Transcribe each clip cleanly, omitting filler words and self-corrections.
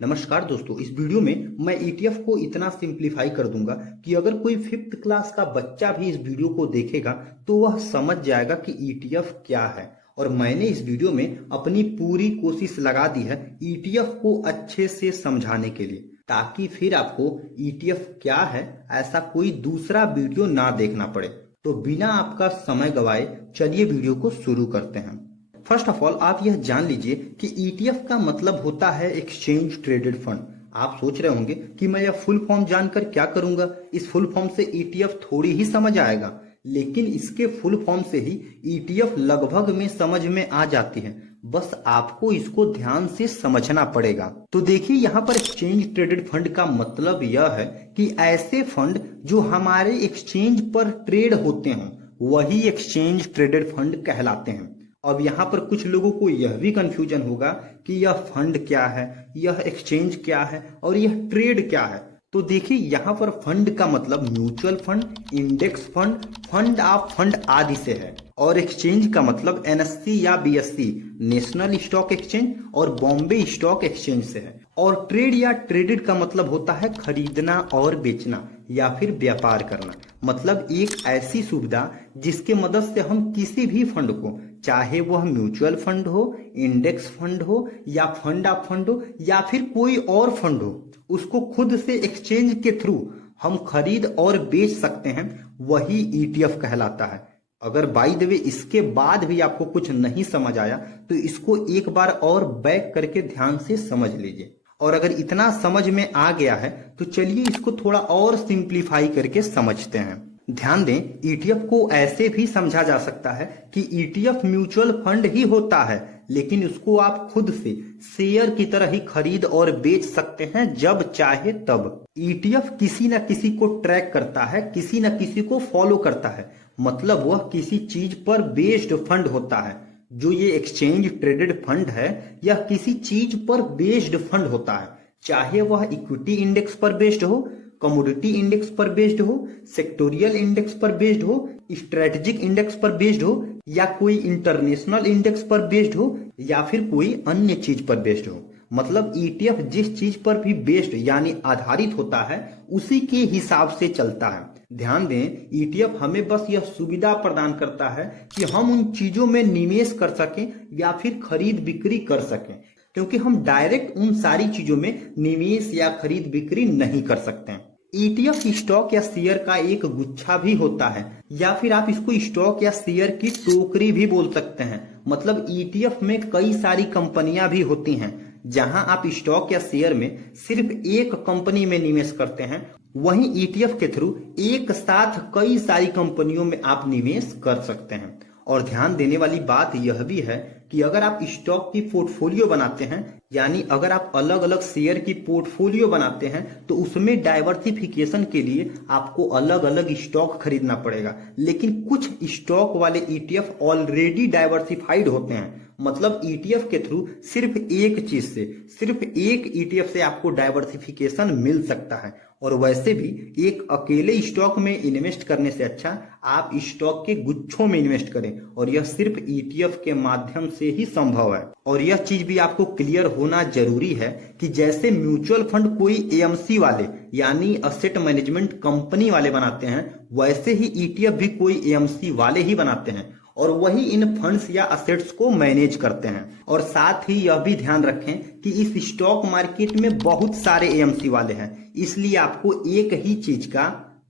नमस्कार दोस्तों, इस वीडियो में मैं ईटीएफ को इतना सिंप्लीफाई कर दूंगा कि अगर कोई फिफ्थ क्लास का बच्चा भी इस वीडियो को देखेगा तो वह समझ जाएगा कि ईटीएफ क्या है। और मैंने इस वीडियो में अपनी पूरी कोशिश लगा दी है ईटीएफ को अच्छे से समझाने के लिए, ताकि फिर आपको ईटीएफ क्या है ऐसा कोई दूसरा वीडियो ना देखना पड़े। तो बिना आपका समय गवाए चलिए वीडियो को शुरू करते हैं। फर्स्ट ऑफ ऑल आप यह जान लीजिए कि ईटीएफ का मतलब होता है एक्सचेंज ट्रेडेड फंड। आप सोच रहे होंगे कि मैं यह फुल फॉर्म जानकर क्या करूंगा, इस फुल फॉर्म से ईटीएफ थोड़ी ही समझ आएगा। लेकिन इसके फुल फॉर्म से ही ईटीएफ लगभग में समझ में आ जाती है, बस आपको इसको ध्यान से समझना पड़ेगा। तो देखिए, यहाँ पर एक्सचेंज ट्रेडेड फंड का मतलब यह है कि ऐसे फंड जो हमारे एक्सचेंज पर ट्रेड होते हैं वही एक्सचेंज ट्रेडेड फंड कहलाते हैं। अब यहाँ पर कुछ लोगों को यह भी कंफ्यूजन होगा कि यह फंड क्या है, यह एक्सचेंज क्या है और यह ट्रेड क्या है। तो देखिए, यहाँ पर फंड का मतलब mutual fund, index fund, fund of fund आदि से है। और एक्सचेंज का मतलब एनएससी या बीएससी, नेशनल स्टॉक एक्सचेंज और बॉम्बे स्टॉक एक्सचेंज से है। और ट्रेड या ट्रेडेड का मतलब होता है खरीदना और बेचना या फिर व्यापार करना। मतलब एक ऐसी सुविधा जिसके मदद से हम किसी भी फंड को, चाहे वह म्यूचुअल फंड हो, इंडेक्स फंड हो या फंड ऑफ फंड हो या फिर कोई और फंड हो, उसको खुद से एक्सचेंज के थ्रू हम खरीद और बेच सकते हैं, वही ईटीएफ कहलाता है। अगर बाय द वे इसके बाद भी आपको कुछ नहीं समझ आया तो इसको एक बार और बैक करके ध्यान से समझ लीजिए। और अगर इतना समझ में आ गया है तो चलिए इसको थोड़ा और सिंप्लीफाई करके समझते हैं। ध्यान दें, ईटीएफ को ऐसे भी समझा जा सकता है कि ईटीएफ म्यूचुअल फंड ही होता है, लेकिन उसको आप खुद से शेयर की तरह ही खरीद और बेच सकते हैं जब चाहे तब। ईटीएफ किसी न किसी को ट्रैक करता है, किसी न किसी को फॉलो करता है, मतलब वह किसी चीज पर बेस्ड फंड होता है। जो ये एक्सचेंज ट्रेडेड फंड है यह किसी चीज पर बेस्ड फंड होता है, चाहे वह इक्विटी इंडेक्स पर बेस्ड हो, कमोडिटी इंडेक्स पर बेस्ड हो, सेक्टोरियल इंडेक्स पर बेस्ड हो, स्ट्रेटेजिक इंडेक्स पर बेस्ड हो या कोई इंटरनेशनल इंडेक्स पर बेस्ड हो या फिर कोई अन्य चीज पर बेस्ड हो। मतलब ईटीएफ जिस चीज पर भी बेस्ड यानी आधारित होता है उसी के हिसाब से चलता है। ध्यान दें, ईटीएफ हमें बस यह सुविधा प्रदान करता है कि हम उन चीजों में निवेश कर सकें या फिर खरीद बिक्री कर सकें, क्योंकि हम डायरेक्ट उन सारी चीजों में निवेश या खरीद बिक्री नहीं कर सकते हैं। ईटीएफ स्टॉक या शेयर का एक गुच्छा भी होता है, या फिर आप इसको स्टॉक या शेयर की टोकरी भी बोल सकते हैं। मतलब ईटीएफ में कई सारी कंपनियां भी होती हैं, जहां आप स्टॉक या शेयर में सिर्फ एक कंपनी में निवेश करते हैं, वहीं ईटीएफ के थ्रू एक साथ कई सारी कंपनियों में आप निवेश कर सकते हैं। और ध्यान देने वाली बात यह भी है कि अगर आप स्टॉक की पोर्टफोलियो बनाते हैं, यानी अगर आप अलग अलग शेयर की पोर्टफोलियो बनाते हैं, तो उसमें डाइवर्सिफिकेशन के लिए आपको अलग अलग स्टॉक खरीदना पड़ेगा। लेकिन कुछ स्टॉक वाले ईटीएफ ऑलरेडी डाइवर्सिफाइड होते हैं, मतलब ईटीएफ के थ्रू सिर्फ एक चीज से, सिर्फ एक ईटीएफ से आपको डाइवर्सिफिकेशन मिल सकता है। और वैसे भी एक अकेले स्टॉक में इन्वेस्ट करने से अच्छा आप स्टॉक के गुच्छों में इन्वेस्ट करें, और यह सिर्फ ईटीएफ के माध्यम से ही संभव है। और यह चीज भी आपको क्लियर होना जरूरी है कि जैसे म्यूचुअल फंड कोई एएमसी वाले यानी असेट मैनेजमेंट कंपनी वाले बनाते हैं, वैसे ही ईटीएफ भी कोई एएमसी वाले ही बनाते हैं और वही इन फंड्स या असेट्स को मैनेज करते हैं। और साथ ही यह भी ध्यान रखें कि इस स्टॉक मार्केट में बहुत सारे एएमसी वाले हैं, इसलिए आपको एक ही चीज का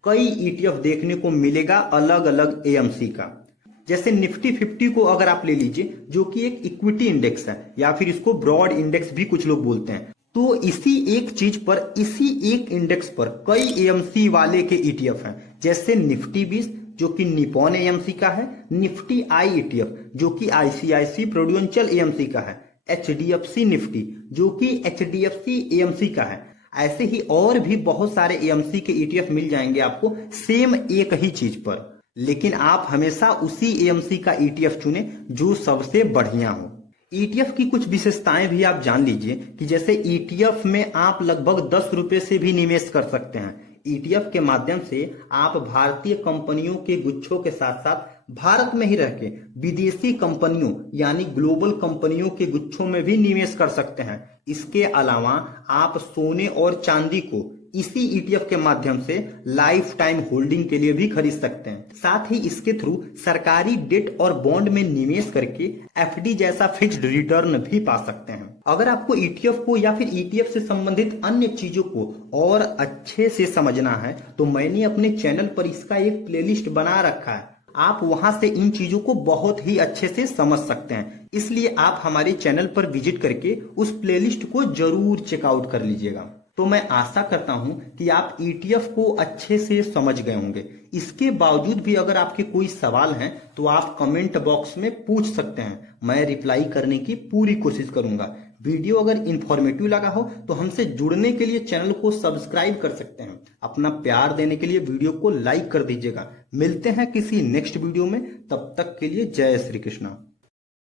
कई ईटीएफ देखने को मिलेगा अलग अलग एएमसी का। जैसे निफ्टी 50 को अगर आप ले लीजिए, जो कि एक इक्विटी इंडेक्स है या फिर इसको ब्रॉड इंडेक्स भी कुछ लोग बोलते हैं, तो इसी एक चीज पर, इसी एक इंडेक्स पर कई एएमसी वाले के ईटीएफ हैं। जैसे निफ्टी 20 जो कि निपॉन एएमसी का है, निफ्टी आई ईटीएफ जो कि आईसीआईसी प्रूडेंशियल एएमसी का है, एचडीएफसी निफ्टी जो कि एचडीएफसी एएमसी का है। ऐसे ही और भी बहुत सारे एएमसी के ईटीएफ मिल जाएंगे आपको सेम एक ही चीज पर, लेकिन आप हमेशा उसी एएमसी का ईटीएफ चुने जो सबसे बढ़िया हो। ईटीएफ की कुछ विशेषताएं भी आप जान लीजिए कि जैसे ईटीएफ में आप लगभग 10 रुपए से भी निवेश कर सकते हैं। ईटीएफ के माध्यम से आप भारतीय कंपनियों के गुच्छों के साथ साथ भारत में ही रह के विदेशी कंपनियों यानी ग्लोबल कंपनियों के गुच्छों में भी निवेश कर सकते हैं। इसके अलावा आप सोने और चांदी को इसी ईटीएफ के माध्यम से लाइफ टाइम होल्डिंग के लिए भी खरीद सकते हैं। साथ ही इसके थ्रू सरकारी डेट और बॉन्ड में निवेश करके एफडी जैसा फिक्स्ड रिटर्न भी पा सकते हैं। अगर आपको ईटीएफ को या फिर ईटीएफ से संबंधित अन्य चीजों को और अच्छे से समझना है तो मैंने अपने चैनल पर इसका एक प्लेलिस्ट बना रखा है। आप वहां से इन चीजों को बहुत ही अच्छे से समझ सकते हैं। इसलिए आप हमारे चैनल पर विजिट करके उस प्लेलिस्ट को जरूर चेकआउट कर लीजिएगा। तो मैं आशा करता हूं कि आप ईटीएफ को अच्छे से समझ गए होंगे। इसके बावजूद भी अगर आपके कोई सवाल हैं तो आप कमेंट बॉक्स में पूछ सकते हैं, मैं रिप्लाई करने की पूरी कोशिश करूंगा। वीडियो अगर इंफॉर्मेटिव लगा हो तो हमसे जुड़ने के लिए चैनल को सब्सक्राइब कर सकते हैं। अपना प्यार देने के लिए वीडियो को लाइक कर दीजिएगा। मिलते हैं किसी नेक्स्ट वीडियो में, तब तक के लिए जय श्री कृष्णा।